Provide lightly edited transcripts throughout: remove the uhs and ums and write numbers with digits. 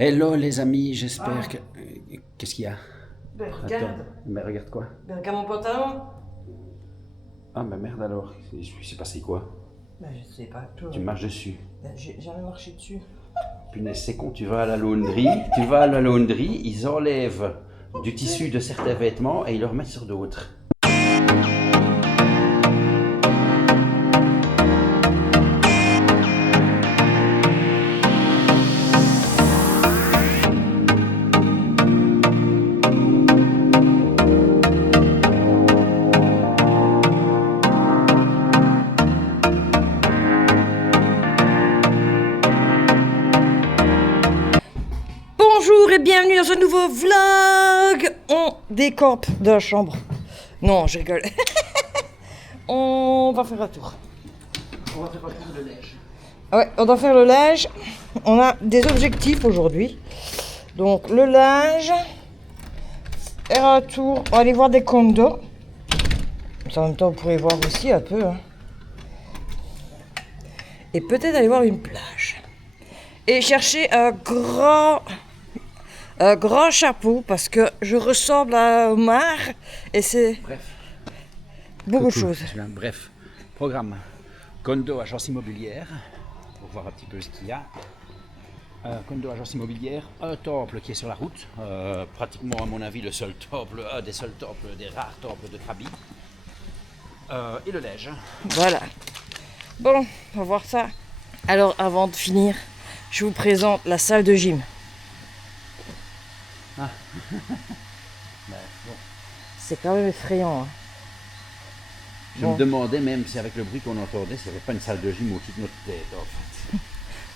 Hello les amis, j'espère que... Qu'est-ce qu'il y a? Ben regarde. Attends, mais regarde quoi? Ben regarde mon pantalon. Ah mais merde alors, c'est passé quoi? Ben je sais pas, toi. Tu marches dessus. Ben, j'ai jamais marché dessus. Punaise, c'est con, tu vas à la laundry, ils enlèvent du tissu de certains vêtements et ils le remettent sur d'autres. Bonjour et bienvenue dans ce nouveau vlog. On décampe de la chambre. Non, je rigole. On va faire un tour. On va faire un tour de neige. Ouais, on doit faire le linge. On a des objectifs aujourd'hui. Donc le linge. Faire un tour. On va aller voir des condos. En même temps, vous pourrez voir aussi un peu. Hein. Et peut-être aller voir une plage. Et chercher un grand chapeau parce que je ressemble à Omar et c'est Bref. beaucoup de Coucou, choses. je suis là. Bref, programme. Condo, agence immobilière, pour voir un petit peu ce qu'il y a. Condo, agence immobilière, un temple qui est sur la route, pratiquement à mon avis le seul temple, un des seuls temples, des rares temples de Krabi. Et le Lège. Voilà. Bon, on va voir ça. Alors avant de finir, je vous présente la salle de gym. Ah. Ben, bon. C'est quand même effrayant. Hein. Je me demandais même si avec le bruit qu'on entendait, s'il n'y avait pas une salle de gym au-dessus de notre tête en fait.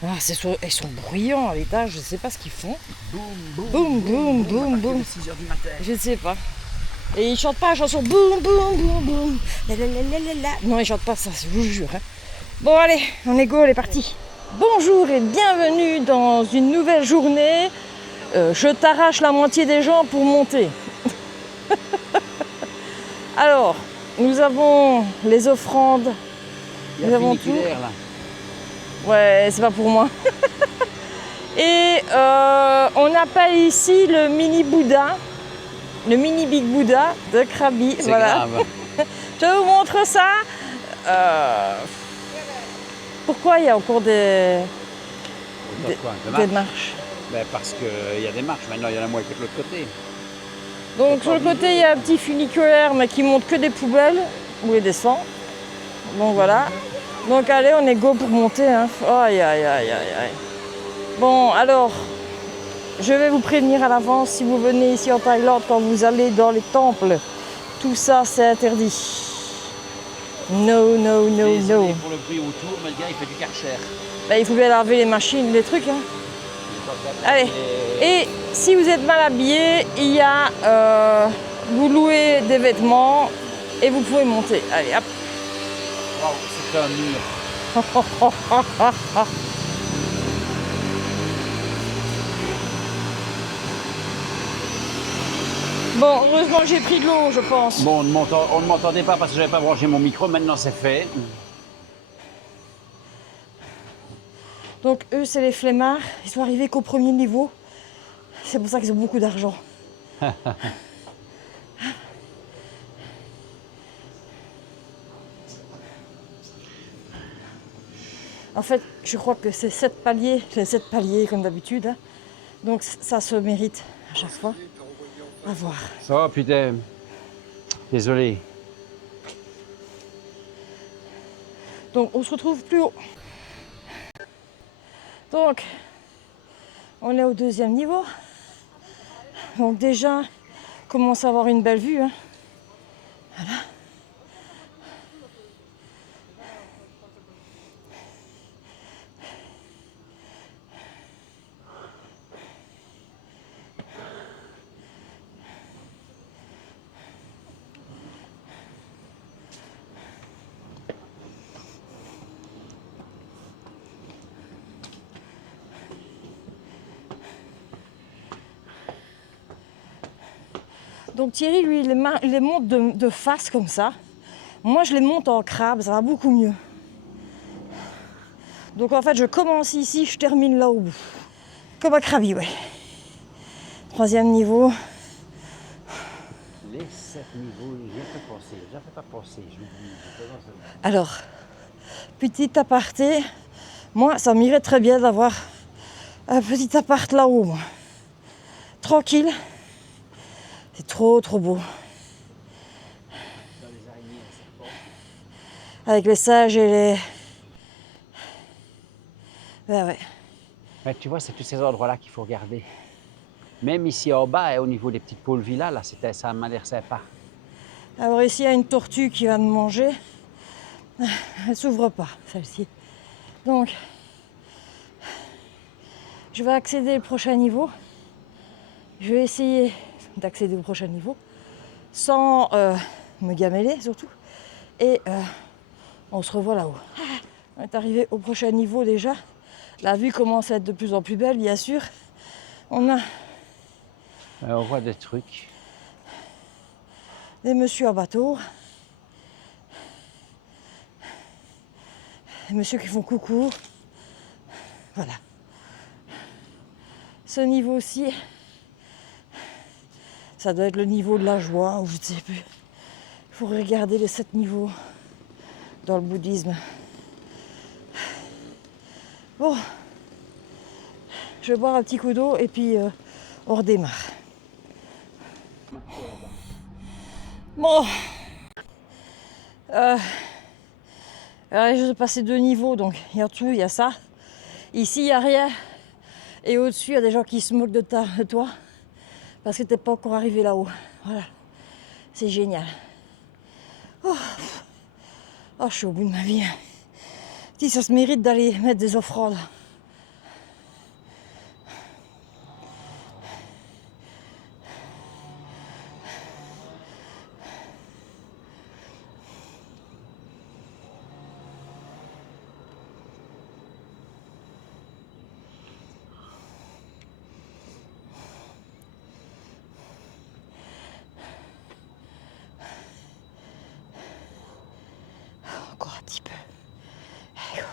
Ah, ils sont bruyants à l'étage, je ne sais pas ce qu'ils font. Boum, boum, Boum, boum, boum, boum. 6h du matin. Je ne sais pas. Et ils chantent pas la chanson boum, boum, boum, boum. La, la, la, la, la, la. Non, ils chantent pas ça, je vous jure. Hein. Bon, allez, on est go, on est parti. Bonjour et bienvenue dans une nouvelle journée. Je t'arrache la moitié des gens pour monter. Alors, nous avons les offrandes. Il y Nous a avons tout. funiculaire là. Ouais, c'est pas pour moi. Et on appelle ici le mini Bouddha, le mini Big Bouddha de Krabi. C'est voilà. grave. Je vous montre ça. Pourquoi il y a encore des marches? Ben parce qu'il y a des marches, maintenant il y en a moins que de l'autre côté. Donc sur le côté il y a un petit funiculaire mais qui monte que des poubelles où il descend. Donc voilà. Donc allez, on est go pour monter. Hein. Aïe aïe aïe aïe aïe. Bon alors, je vais vous prévenir à l'avance si vous venez ici en Thaïlande quand vous allez dans les temples. Tout ça c'est interdit. No, no, no, Désolé no. pour le bruit autour, mais le gars il fait du karcher. Bah, il faut bien laver les machines, les trucs. Hein. Allez. Et si vous êtes mal habillé, il y a, vous louez des vêtements et vous pouvez monter. Allez, hop. Waouh, c'est un mur. Bon, heureusement que j'ai pris de l'eau, je pense. Bon, on ne m'entendait pas parce que j'avais pas branché mon micro, maintenant c'est fait. Donc eux, c'est les flemmards. Ils sont arrivés qu'au premier niveau. C'est pour ça qu'ils ont beaucoup d'argent. En fait, je crois que c'est 7 paliers. J'ai 7 paliers comme d'habitude. Hein. Donc ça se mérite à chaque fois. À voir. Ça va, putain. Désolé. Donc on se retrouve plus haut. Donc on est au deuxième niveau. Donc déjà, on commence à avoir une belle vue. Hein. Voilà. Donc Thierry, lui, il les monte de face comme ça. Moi, je les monte en crabe, ça va beaucoup mieux. Donc en fait, je commence ici, je termine là au bout. Comme à Krabi, ouais. 3e niveau. Les 7 niveaux, j'ai pas pensé, j'oublie. Alors, petit aparté, moi, ça m'irait très bien d'avoir un petit appart là-haut, moi. Tranquille. C'est trop beau. Dans les araignées, les serpents. Avec les singes et les... Ben ouais. Ouais, tu vois, c'est tous ces endroits-là qu'il faut regarder. Même ici en bas, et au niveau des petites pôles villas, là, ça m'a l'air sympa. Alors ici, il y a une tortue qui va me manger. Elle s'ouvre pas, celle-ci. Donc, je vais accéder au prochain niveau. Je vais essayer d'accéder au prochain niveau sans me gameler surtout. Et on se revoit là-haut. On est arrivé au prochain niveau déjà. La vue commence à être de plus en plus belle, bien sûr. On a On voit des trucs. des messieurs à bateau. Des messieurs qui font coucou. Voilà. Ce niveau-ci, ça doit être le niveau de la joie, ou je ne sais plus. Il faut regarder les 7 niveaux dans le bouddhisme. Bon, je vais boire un petit coup d'eau et puis on redémarre. Bon, alors, je vais passer 2 niveaux, donc il y a tout, il y a ça. Ici, il n'y a rien. Et au-dessus, il y a des gens qui se moquent de toi parce que tu n'es pas encore arrivé là-haut. Voilà, c'est génial. Oh, je suis au bout de ma vie. Si ça se mérite d'aller mettre des offrandes. Encore un petit peu. Allez, go.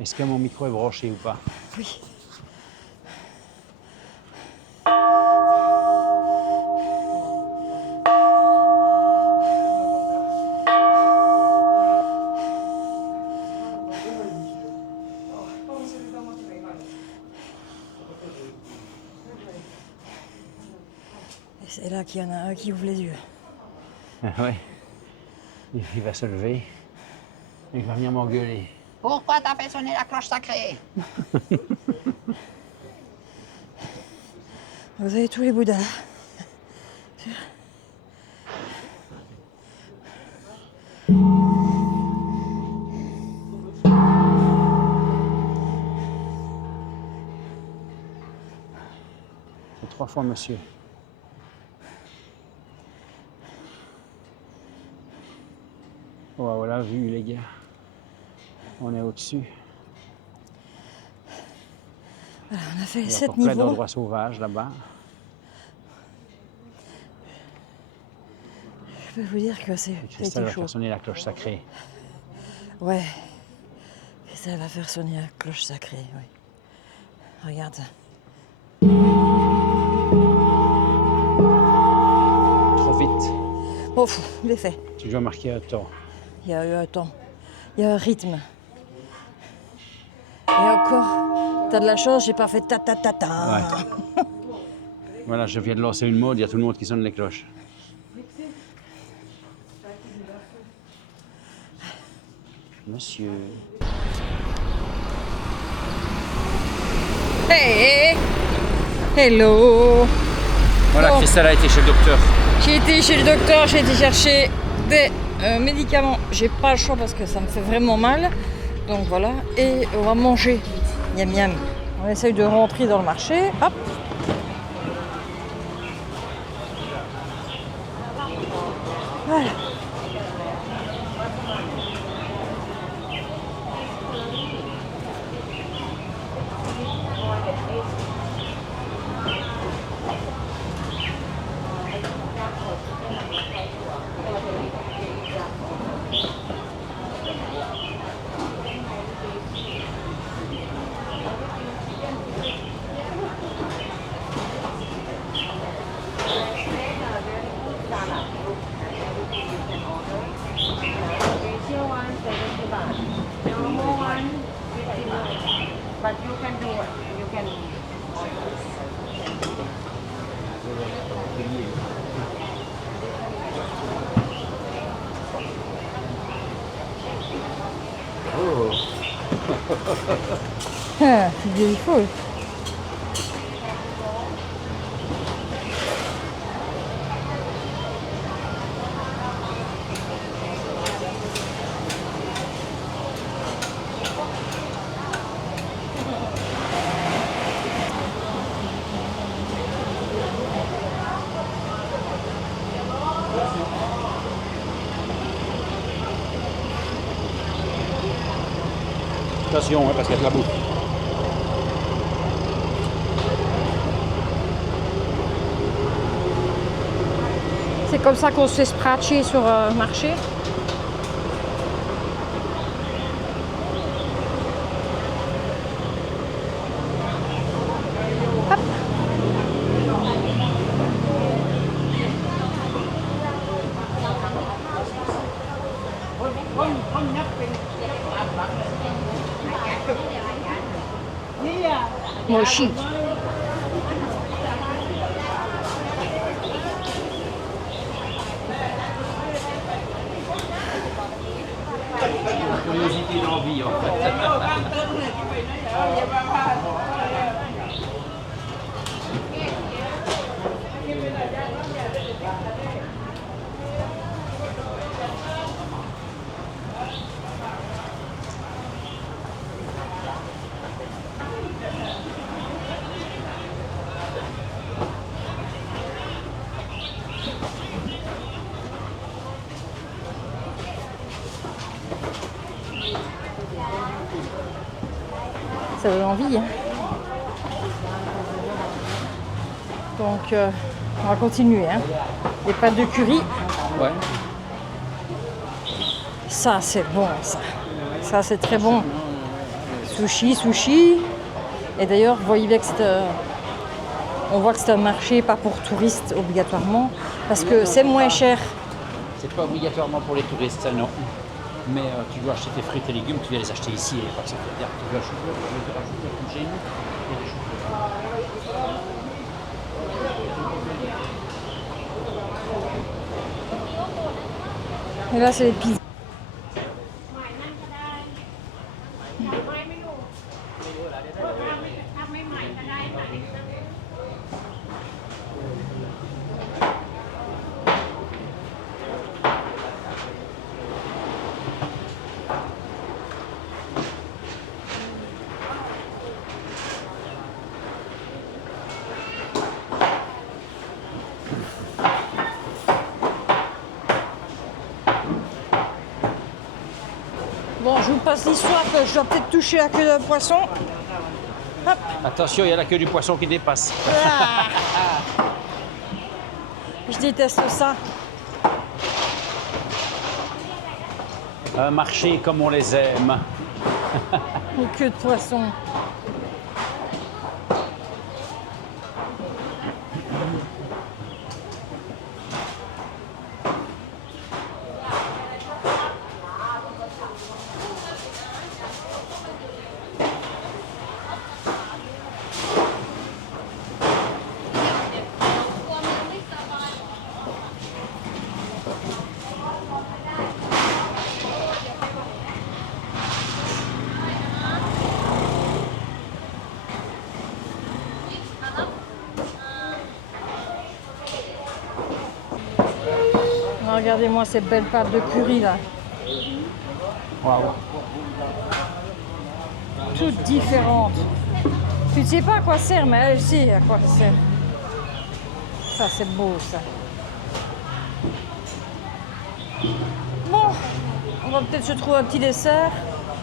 Est-ce que mon micro est branché ou pas? Oui. Et c'est là qu'il y en a un qui ouvre les yeux. Ah ouais. Il va se lever. Il va venir m'engueuler. Pourquoi t'as fait sonner la cloche sacrée? Vous avez tous les Bouddhas là. C'est 3 fois monsieur. Waouh, la vue les gars. On est au-dessus. Voilà, on a fait Il les y a 7 encore plein niveaux. d'endroits sauvages là-bas. Je peux vous dire que ça a Christelle été va chaud. faire sonner la cloche sacrée. Ouais. Et ça va faire sonner la cloche sacrée, oui. Regarde ça. Trop vite. Bon, il est fait. Tu dois marquer un temps. Il y a eu un temps. Il y a un rythme. Et encore, t'as de la chance, j'ai pas fait ta. Ouais. Voilà, je viens de lancer une mode, il y a tout le monde qui sonne les cloches. Monsieur. Hey! Hello! Voilà, Bon. Christelle a été chez le docteur. J'ai été chez le docteur, j'ai été chercher des médicaments. J'ai pas le choix parce que ça me fait vraiment mal. Donc voilà. Et on va manger. Miam miam. On essaye de rentrer dans le marché. Hop! Voilà. but you can do it. You can. Oh. Beautiful. Attention, hein, parce qu'il y a de la bouffe. C'est comme ça qu'on se fait scratcher sur le marché. Hop. Mochi. Curiosité d'envie en fait. Ça donne envie. Hein. Donc, on va continuer. Hein. Les pâtes de curry. Ouais. Ça, c'est bon, ça. Ça, c'est très bon. Sushi, sushi. Et d'ailleurs, vous voyez bien que on voit que c'est un marché pas pour touristes obligatoirement, parce que c'est moins cher. C'est pas obligatoirement pour les touristes, ça non. Mais tu dois acheter tes fruits et légumes, tu viens les acheter ici. Et pas que ça veut dire que tu dois acheter comme chez nous. Il y a des choux. Et là, c'est les pizzas. Bon, je vous passe l'histoire que je dois peut-être toucher la queue d'un poisson. Hop. Attention, il y a la queue du poisson qui dépasse. Ah. Je déteste ça. Un marché comme on les aime. Les queues de poisson. Regardez-moi ces belles pâtes de curry là. Waouh. Toutes différentes. Tu ne sais pas à quoi ça sert, mais elle sait à quoi ça sert. Ça, c'est beau, ça. Bon, on va peut-être se trouver un petit dessert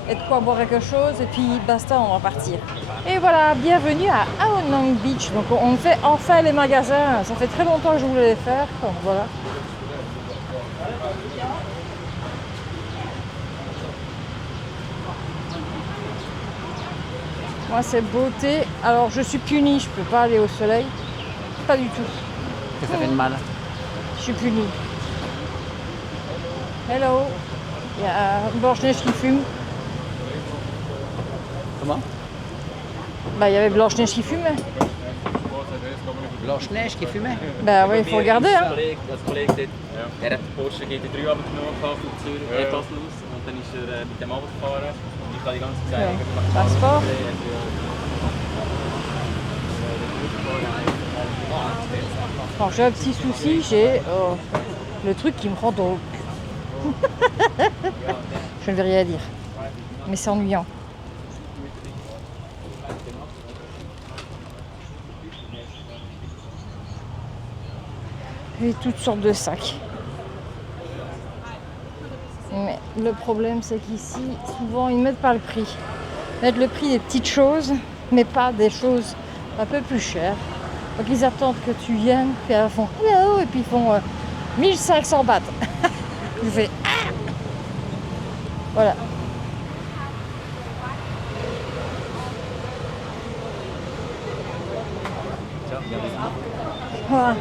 et de quoi boire quelque chose, et puis basta, on va partir. Et voilà, bienvenue à Ao Nang Beach. Donc, on fait enfin les magasins. Ça fait très longtemps que je voulais les faire. Donc, voilà. Moi, c'est beauté. Alors, je suis punie, je peux pas aller au soleil. Pas du tout. Ça fait de mal. Je suis punie. Hello. Il y a Blanche-Neige qui fume. Comment? Bah, il y avait Blanche-Neige qui fumait. Blanche-Neige qui fumait. Bah oui, il faut regarder. Hein. Als Kollege dort, der hat den Porsche GT3 runtergenommen von Zürich, Basel aus. Und dann ist er mit dem Auto gefahren. Und ich habe die ganze Zeit Passeport. Quand j'ai un petit souci, j'ai le truc qui me rend dans le cul. Je ne vais rien dire. Mais c'est ennuyant. Et toutes sortes de sacs. Mais le problème, c'est qu'ici, souvent, ils ne mettent pas le prix. Ils mettent le prix des petites choses, mais pas des choses un peu plus chères. Donc, ils attendent que tu viennes, puis ils font hello, et puis ils font 1500 bahts. Je fais ah. Voilà. Voilà.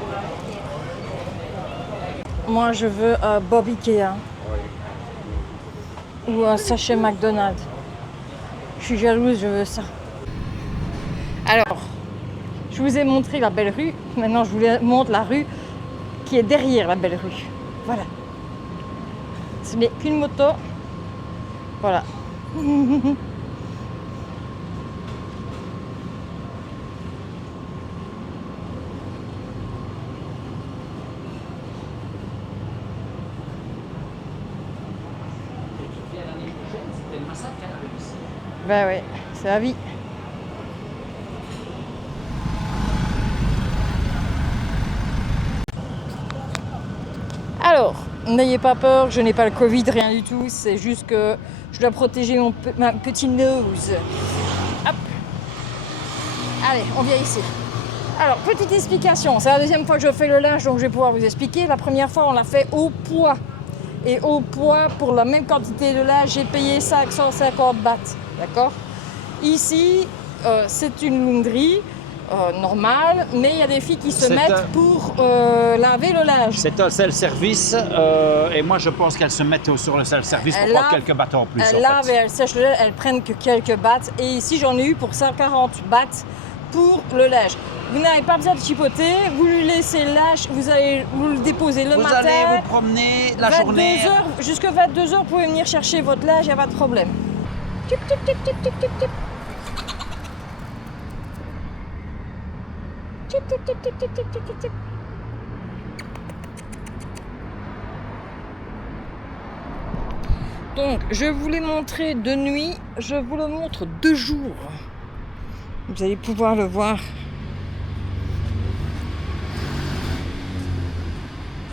Moi, je veux un Bob Ikea ou un sachet McDonald's. Je suis jalouse, je veux ça. Alors, je vous ai montré la belle rue. Maintenant, je vous montre la rue qui est derrière la belle rue. Voilà. Ce n'est qu'une moto. Voilà. Ben oui, c'est la vie. Alors, n'ayez pas peur, je n'ai pas le Covid, rien du tout. C'est juste que je dois protéger ma petite nose. Hop. Allez, on vient ici. Alors, petite explication. C'est la deuxième fois que je fais le linge, donc je vais pouvoir vous expliquer. La première fois, on l'a fait au poids. Et au poids, pour la même quantité de linge, j'ai payé 550 bahts. D'accord ? Ici, c'est une launderie normale, mais il y a des filles qui se mettent pour laver le linge. C'est un self-service et moi je pense qu'elles se mettent sur le self-service pour prendre quelques bahts en plus. Elles lavent et elles sèchent le linge, elles prennent que quelques bahts. Et ici, j'en ai eu pour 140 bahts pour le linge. Vous n'avez pas besoin de chipoter, vous lui laissez le linge, vous le déposez le matin. Vous allez vous promener la journée. Jusqu'à 22h, vous pouvez venir chercher votre linge, il n'y a pas de problème. Tip, tip, tip, tip, tip, tip, tip. Tip, tip, tip, tip, tip, tip, tip, tip. Donc, je vous l'ai montré de nuit, je vous le montre de jour. Vous allez pouvoir le voir.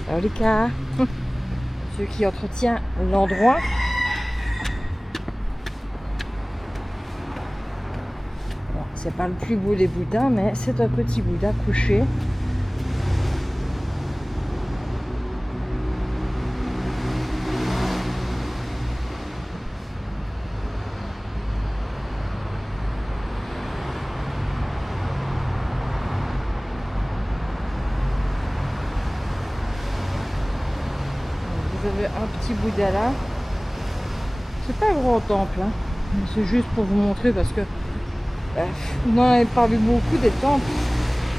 Salut les gars. Celui qui entretient l'endroit. Bon, c'est pas le plus beau des Bouddhas, mais c'est un petit Bouddha couché. Vous avez un petit Bouddha là. C'est pas un grand temple, hein. C'est juste pour vous montrer parce que vous n'en avez pas vu beaucoup des temples.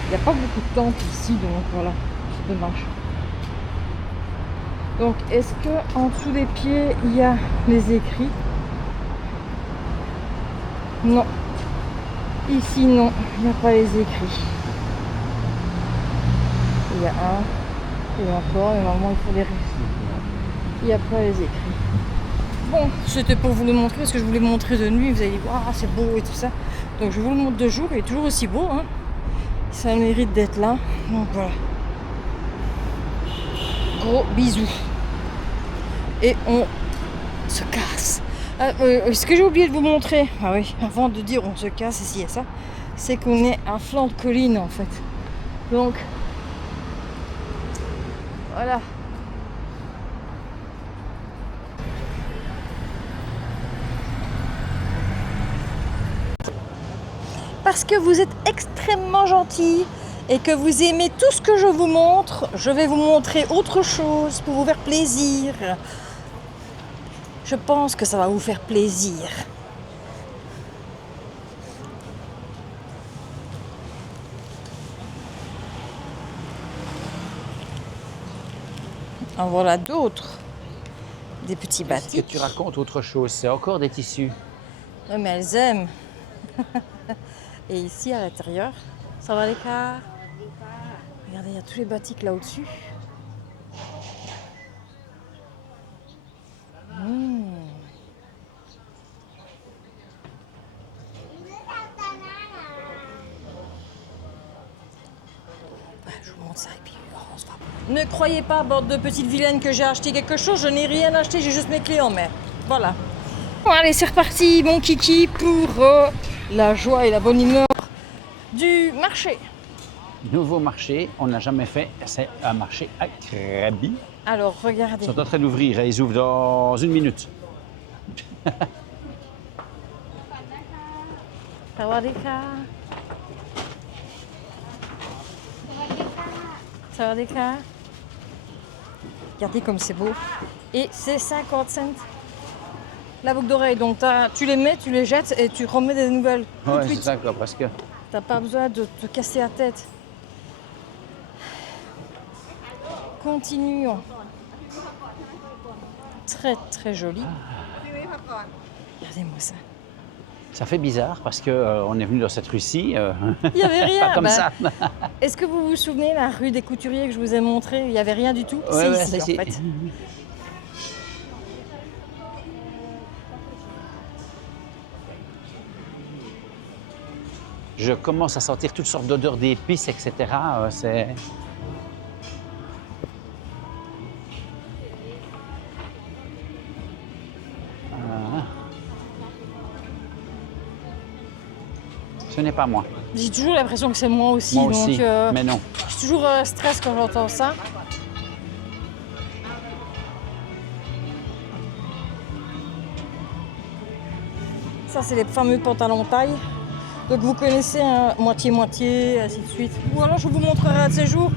Il n'y a pas beaucoup de temples ici, donc voilà, c'est dommage. Donc, est-ce que en dessous des pieds il y a les écrits? Non. Ici, non, il n'y a pas les écrits. Il y a un, et encore, et normalement il faut les réciter. Il n'y a pas les écrits. Bon, c'était pour vous le montrer parce que je voulais montrer de nuit. Vous allez voir, ah, c'est beau et tout ça. Donc je vous le montre de jour. Il est toujours aussi beau. Hein. Ça mérite d'être là. Donc voilà. Gros bisous. Et on se casse. Ce que j'ai oublié de vous montrer, ah oui, avant de dire on se casse ici et ça, c'est qu'on est à flanc de colline en fait. Donc voilà. Parce que vous êtes extrêmement gentil et que vous aimez tout ce que je vous montre, je vais vous montrer autre chose pour vous faire plaisir. Je pense que ça va vous faire plaisir. En voilà d'autres. Des petits Qu'est-ce que batiks. tu racontes autre chose? C'est encore des tissus. Oui, mais elles aiment. Et ici, à l'intérieur, ça va les cas. Regardez, il y a tous les batiks là au-dessus. Je vous montre ça et puis on se va. Ne croyez pas, bande de petites vilaines, que j'ai acheté quelque chose. Je n'ai rien acheté, j'ai juste mes clés en main. Voilà. Bon, allez, c'est reparti, mon kiki, pour la joie et la bonne humeur du marché. Nouveau marché, on n'a jamais fait. C'est un marché à Krabi. Alors, regardez. Ils sont en train d'ouvrir. Ils ouvrent dans 1 minute. Sawadika. Sawadika. Regardez comme c'est beau. Et c'est 50 cents. La boucle d'oreille, donc tu les mets, tu les jettes et tu remets des nouvelles. Tout de Ouais, c'est suite. ça, quoi, parce que T'as pas besoin de te casser la tête. Continuons. Très très joli. Regardez-moi ça. ça fait bizarre parce que on est venu dans cette rue-ci. Il n'y avait rien. Pas comme ben, ça. Est-ce que vous vous souvenez la rue des Couturiers que je vous ai montré? Il n'y avait rien du tout. Ouais, ouais, c'est c'est ici en ici. fait. Je commence à sentir toutes sortes d'odeurs d'épices, etc. C'est... Ah. Ce n'est pas moi. J'ai toujours l'impression que c'est moi aussi. Moi donc, aussi, mais non. je suis toujours stress quand j'entends ça. Ça, c'est les fameux pantalons taille. Donc vous connaissez, hein, moitié-moitié, ainsi de suite. Ou alors je vous montrerai un de ces jours.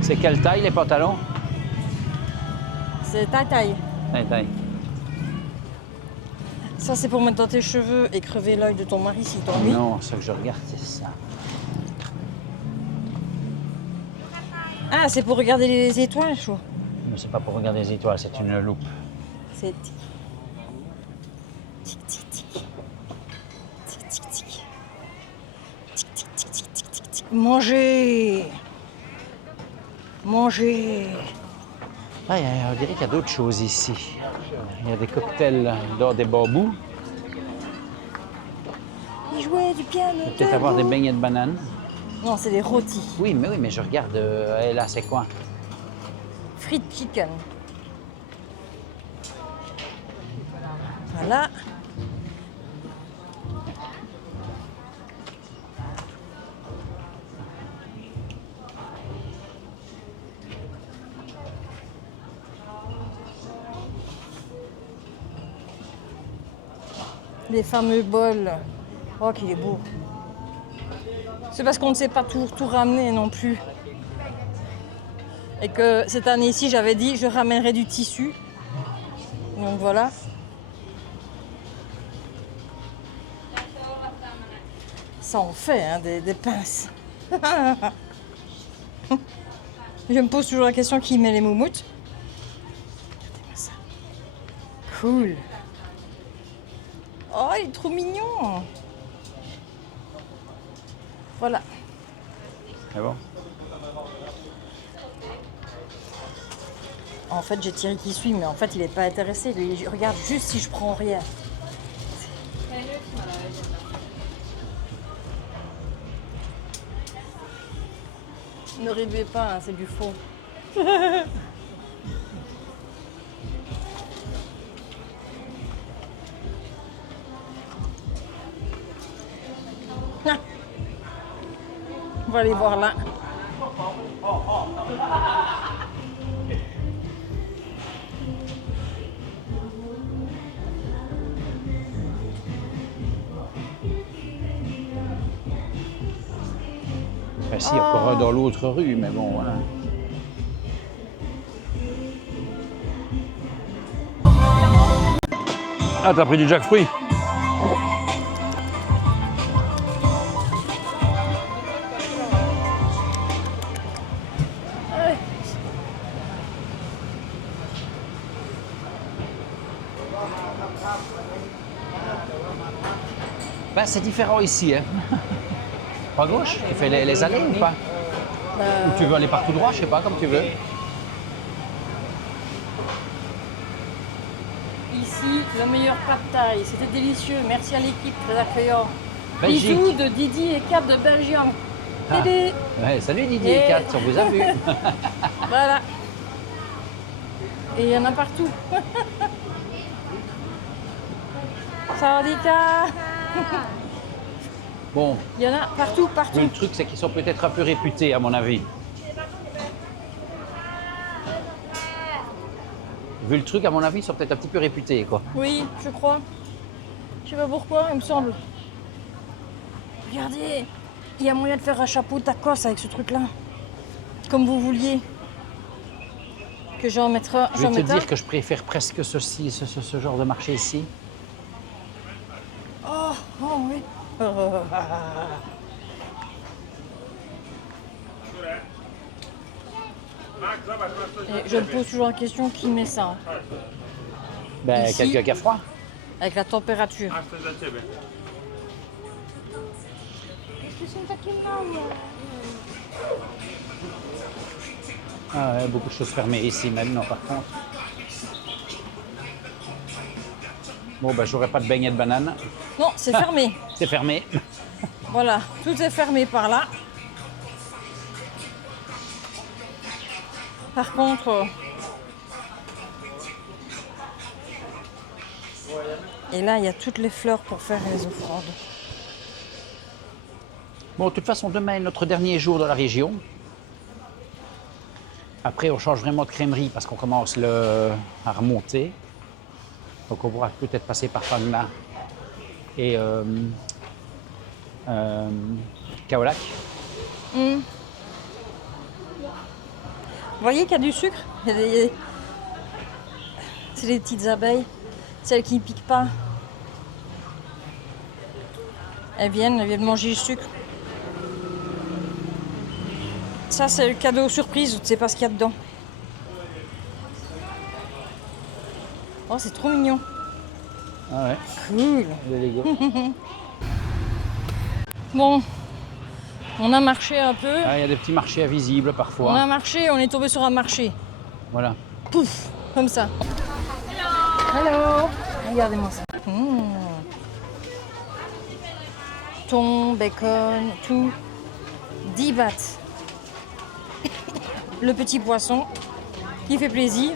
C'est quelle taille les pantalons? C'est taille-taille. Taille. Ça, c'est pour mettre dans tes cheveux et crever l'œil de ton mari si t'ennuies. Non, ce que je regarde, c'est ça. Ah, c'est pour regarder les étoiles, je crois. Mais c'est pas pour regarder les étoiles, c'est une loupe. C'est tic. Tic, tic, tic. Tic, tic, tic. Tic, tic, tic, tic, tic, tic, tic. Mangez. Mangez. Ah, on dirait qu'il y a d'autres choses ici. Il y a des cocktails dans des bambous. Il jouait du piano. Il peut peut-être avoir des beignets de banane. Non, c'est des rôtis. Oui, mais je regarde. Et là, c'est quoi? Frites chicken. Voilà. Les fameux bols. Oh, qu'il est beau. C'est parce qu'on ne sait pas tout ramener non plus. Et que cette année-ci, j'avais dit je ramènerai du tissu. Donc voilà. Ça en fait, hein, des pinces. Je me pose toujours la question qui met les moumoutes. Regardez-moi ça. Cool. Oh, il est trop mignon. Voilà. C'est bon? En fait, j'ai Thierry qui suit, mais en fait, il n'est pas intéressé. Lui, il regarde juste si je prends rien. Ne rêvez pas, hein, c'est du faux. Ah. On va aller voir là. Ben, si, encore un dans l'autre rue, mais bon, voilà. Ah, t'as pris du jackfruit? Ben, c'est différent ici. Hein. Pas gauche? Tu fais les allées ou pas? Ou tu veux aller par tout droit? Je sais pas, comme tu veux. Ici, le meilleur pad thaï. C'était délicieux. Merci à l'équipe, très accueillant. Belgique. Bisous de Didi et Cap de Belgium. Ah. Tédé. Ouais, salut Didier et Kat, on vous a vu. Voilà. Et il y en a partout. Sawadika. Bon, Il y en a partout, partout. le truc, c'est qu'ils sont peut-être un peu réputés, à mon avis. Vu le truc, à mon avis, ils sont peut-être un petit peu réputés, quoi. Oui, je crois. Je sais pas pourquoi, il me semble. Regardez, il y a moyen de faire un chapeau tacos avec ce truc-là. Comme vous vouliez. Que j'en mettrai. Je vais te dire que je préfère presque ceci, ce genre de marché ici. Oh, oh oui. Et je me pose toujours la question, qui met ça? Ben, Ici. quelqu'un qui a froid. Avec la température. Ah ouais, beaucoup de choses fermées ici maintenant, par contre. Bon, ben, j'aurai pas de beignets de banane. Non, c'est fermé. C'est fermé. Voilà, tout est fermé par là. Par contre... Et là, il y a toutes les fleurs pour faire les offrandes. Bon, de toute façon, demain est notre dernier jour dans la région. Après, on change vraiment de crèmerie parce qu'on commence à remonter. Donc, on pourra peut-être passer par Fagna et Kaolack. Vous voyez qu'il y a du sucre? C'est les petites abeilles, celles qui ne piquent pas. Elles viennent manger le sucre. Ça, c'est le cadeau surprise, tu ne sais pas ce qu'il y a dedans. Oh, c'est trop mignon. Ah ouais, Cool. des Lego. Bon, on a marché un peu. Ah, il y a des petits marchés invisibles On parfois. a marché, on est tombé sur un marché. Voilà. Pouf, comme ça. Hello. Regardez-moi ça. Thon, bacon, tout. 10 bahts. Le petit poisson qui fait plaisir.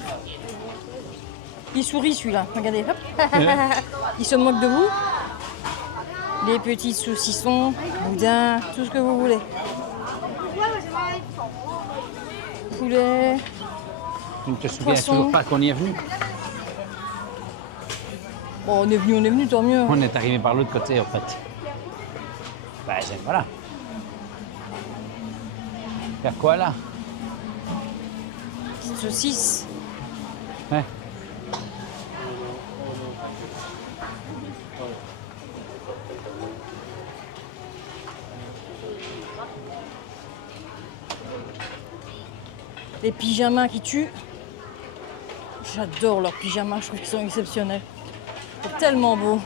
Il sourit celui-là. Regardez, hop. Il se moque de vous. Les petits saucissons, boudin, tout ce que vous voulez. Poulet. Tu ne te souviens Poisson. toujours pas qu'on y est venu? Bon, on est venu, tant mieux. On est arrivé par l'autre côté en fait. Ben, voilà. Il y a quoi là? Petite saucisse. Ouais. Les pyjamas qui tuent. J'adore leurs pyjamas, je trouve qu'ils sont exceptionnels. C'est tellement beau.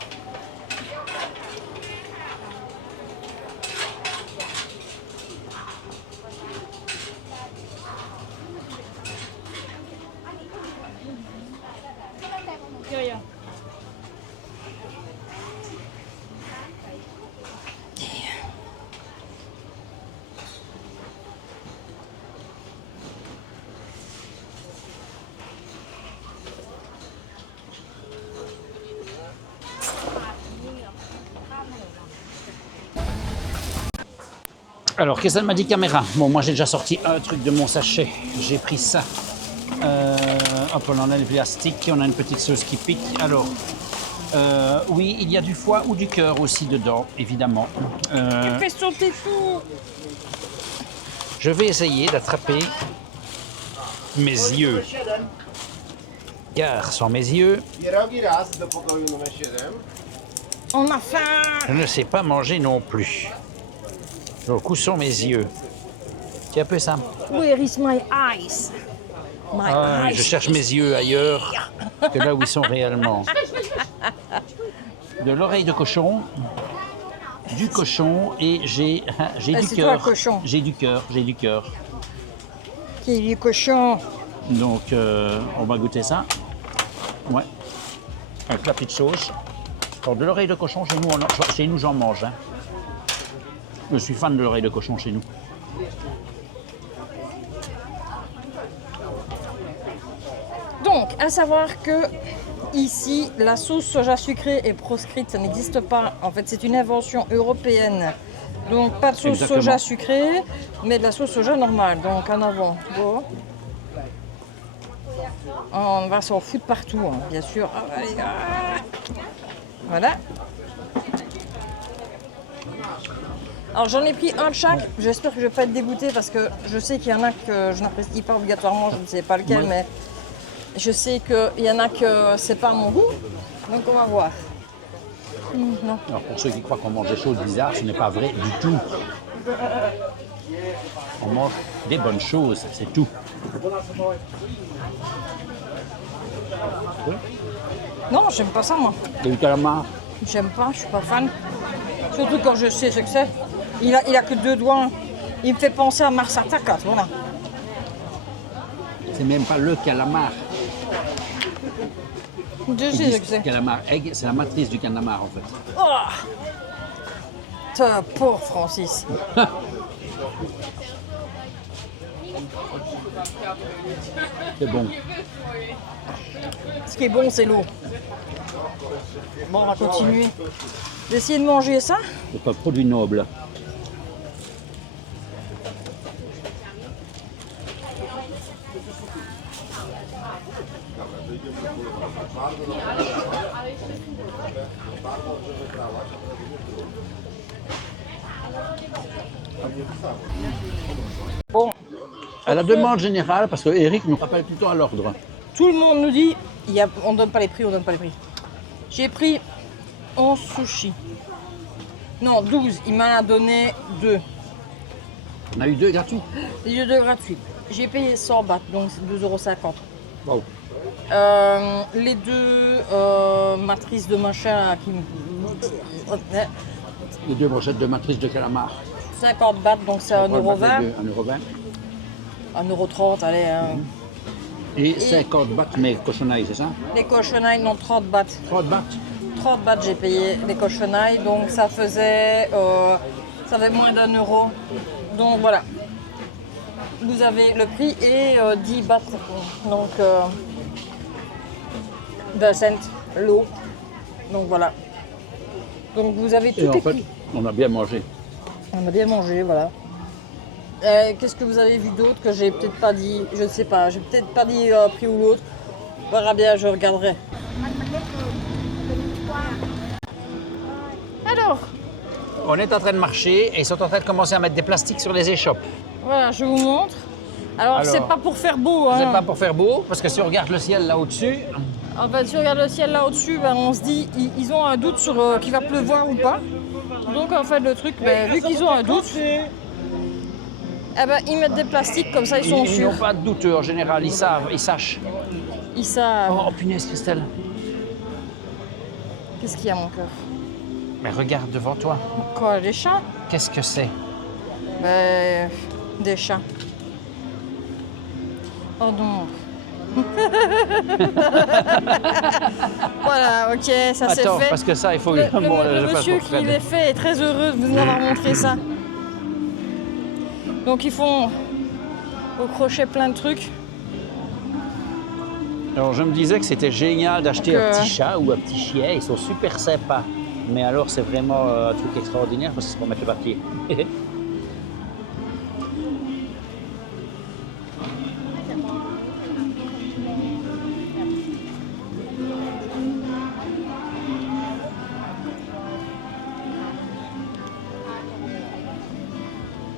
Alors, qu'est-ce qu'elle m'a dit caméra? Bon, moi j'ai déjà sorti un truc de mon sachet. J'ai pris ça. Hop, on en a le plastique, on a une petite sauce qui pique. Alors, oui, il y a du foie ou du cœur aussi dedans, évidemment. Fais sauter tout. Je vais essayer d'attraper mes yeux. Car sans mes yeux, Pierogi raz do pokoju numer 7. On a faim. je ne sais pas manger non plus. Donc, où sont mes yeux? C'est un peu ça. Where is my eyes? My Ah, eyes. je cherche mes yeux ailleurs que là où ils sont réellement. De l'oreille de cochon. du cochon et j'ai du c'est toi, cœur. cochon. J'ai du cœur. Qui est du cochon. Donc, on va goûter ça. Ouais. Avec la petite sauce. Alors, de l'oreille de cochon, chez nous, j'en mange. Hein. Je suis fan de l'oreille de cochon chez nous. Donc, à savoir que ici, la sauce soja sucrée est proscrite, ça n'existe pas. En fait, c'est une invention européenne. Donc, pas de sauce Exactement. soja sucrée, mais de la sauce soja normale. Donc, en avant. Bon. On va s'en foutre partout, hein, bien sûr. Ah, allez, ah. Voilà. Alors, j'en ai pris un de chaque. J'espère que je ne vais pas être dégoûtée parce que je sais qu'il y en a que je n'apprécie pas obligatoirement. Je ne sais pas lequel, Ouais. mais je sais qu'il y en a que c'est pas mon goût. Donc, on va voir. Non. Alors, pour ceux qui croient qu'on mange des choses bizarres, ce n'est pas vrai du tout. On mange des bonnes choses, c'est tout. Non, j'aime pas ça, moi. Et du calamar, J'aime pas, je suis pas fan. Surtout quand je sais ce que c'est. Il a que 2 doigts. Il me fait penser à Mars Attack, voilà. c'est même pas le calamar. Je sais ce que c'est. Calamar egg, c'est la matrice du calamar en fait. Oh, t'as pauvre Francis. C'est bon. Ce qui est bon, c'est l'eau. Bon, on va continuer d'essayer de manger ça. C'est un produit noble. Bon, À la demande générale, parce que Eric nous rappelle plutôt à l'ordre. tout le monde nous dit, on donne pas les prix, on donne pas les prix. J'ai pris 11 sushis. Non, 12. Il m'en a donné 2. On a eu 2 gratuits. Les 2 gratuits. J'ai payé 100 bahts, donc c'est 2,50 €. Wow. Les 2 matrices de machin qui me... Les 2 brochettes de matrice de calamar. 50 bahts, donc c'est 1,20 €. 1,20 €. 1,30 €, allez. Hein. Et 50 bahts, mais cochonailles, c'est ça? Les cochonailles, non, 30 bahts. 30 bahts. 30 bahts, j'ai payé les cochonailles, donc ça faisait moins d'1 €. Donc voilà. Vous avez le prix et 10 bahts. Donc 20 cents l'eau. Donc voilà. Donc vous avez tout Et en les fait, prix. on a bien mangé. On a bien mangé, voilà. Qu'est-ce que vous avez vu d'autre que j'ai peut-être pas dit? Je ne sais pas. J'ai peut-être pas dit prix ou l'autre. On verra bien, je regarderai. Alors, On est en train de marcher et ils sont en train de commencer à mettre des plastiques sur les échoppes. voilà, je vous montre. Alors, c'est pas pour faire beau. Hein. C'est pas pour faire beau, parce que si on regarde le ciel là au-dessus, En fait, si on regarde le ciel là au-dessus, ben, on se dit ils ont un doute sur qu'il va pleuvoir ou pas. Donc en fait le truc, ben, vu qu'ils ont un doute, eh ben, ils mettent des plastiques comme ça, ils sont ils sûrs. n'ont pas de doute en général, ils savent, ils sachent. Ils savent. Oh punaise Christelle, Qu'est-ce qu'il y a mon cœur? mais regarde devant toi, Quoi, des chats? qu'est-ce que c'est? Ben, des chats. Oh non. Voilà, ok, ça c'est Attends, fait. parce que ça il faut Le, que bon, le je fasse monsieur pour qui Fred. les fait est très heureux de nous avoir montré ça. Donc ils font au crochet plein de trucs. Alors je me disais que c'était génial d'acheter Donc, un petit chat ou un petit chien, ils sont super sympas. Mais alors c'est vraiment un truc extraordinaire parce que c'est pour mettre le papier.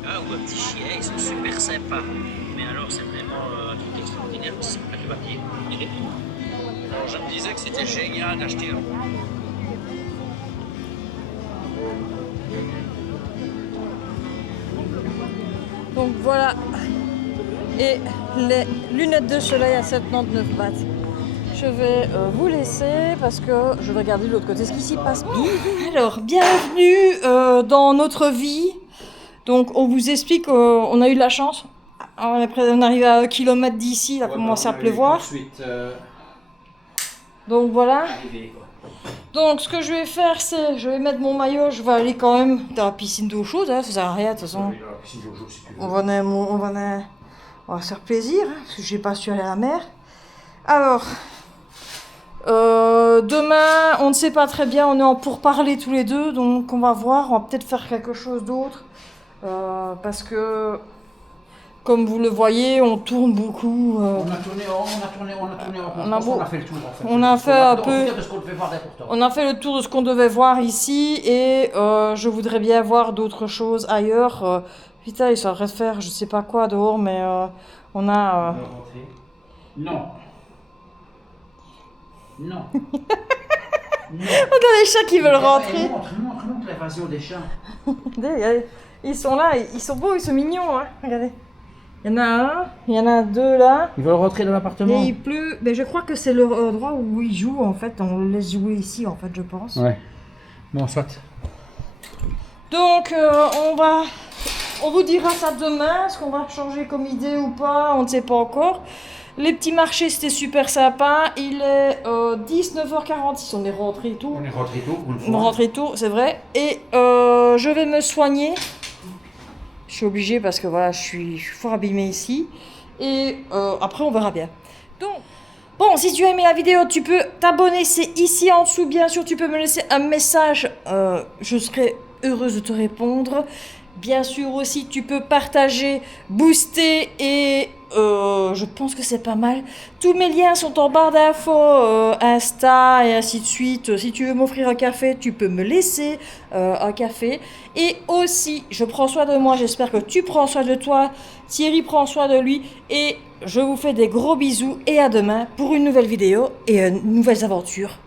Ah, ou un petit chien, ils sont super sympas. Mais alors c'est vraiment un truc extraordinaire parce que c'est pour mettre le papier. Alors je me disais que c'était génial d'acheter un... Donc voilà. Et les lunettes de soleil à 79 bahts. je vais vous laisser parce que je vais regarder de l'autre côté ce qui s'y passe. Alors, bienvenue dans notre vie. Donc, on vous explique qu'on a eu de la chance. On arrive à 1 kilomètre d'ici, il a commencé à pleuvoir. Donc voilà. Donc ce que je vais faire, c'est je vais mettre mon maillot, je vais aller quand même dans la piscine d'eau chaude, hein, ça sert à rien de toute façon. On va se faire plaisir, hein, parce que j'ai pas su aller à la mer. Alors, demain, on ne sait pas très bien, on est en pourparlers tous les deux, donc on va voir, on va peut-être faire quelque chose d'autre. Parce que, comme vous le voyez, on tourne beaucoup. On a tourné en rond. On a fait le tour en fait. On a fait un peu. On a fait le tour de ce qu'on devait voir ici et je voudrais bien voir d'autres choses ailleurs. Putain, il faudrait faire je sais pas quoi dehors, mais on a. Non. Non. Regarde les chats qui veulent rentrer. Montre l'évasion des chats. Regardez, ils sont là, ils sont beaux, ils sont mignons. Hein. Regardez. Il y en a un, il y en a deux là. Ils veulent rentrer dans l'appartement. Et il pleut. Mais je crois que c'est l'endroit où ils jouent en fait. On le laisse jouer ici en fait, je pense. Ouais. Bon, soit. Donc on vous dira ça demain. Est-ce qu'on va changer comme idée ou pas? On ne sait pas encore. Les petits marchés c'était super sympa. Il est 19h46. On est rentré tôt. On est rentré tôt pour une fois. On est rentré tôt, c'est vrai. Et je vais me soigner. Je suis obligée parce que voilà, je suis fort abîmée ici. Et après, on verra bien. Donc, bon, si tu as aimé la vidéo, tu peux t'abonner. C'est ici en dessous, bien sûr. Tu peux me laisser un message. Je serai heureuse de te répondre. Bien sûr aussi, tu peux partager, booster et je pense que c'est pas mal. Tous mes liens sont en barre d'infos, Insta et ainsi de suite. Si tu veux m'offrir un café, tu peux me laisser un café. Et aussi, je prends soin de moi, j'espère que tu prends soin de toi. Thierry prend soin de lui. Et je vous fais des gros bisous et à demain pour une nouvelle vidéo et nouvelles aventures.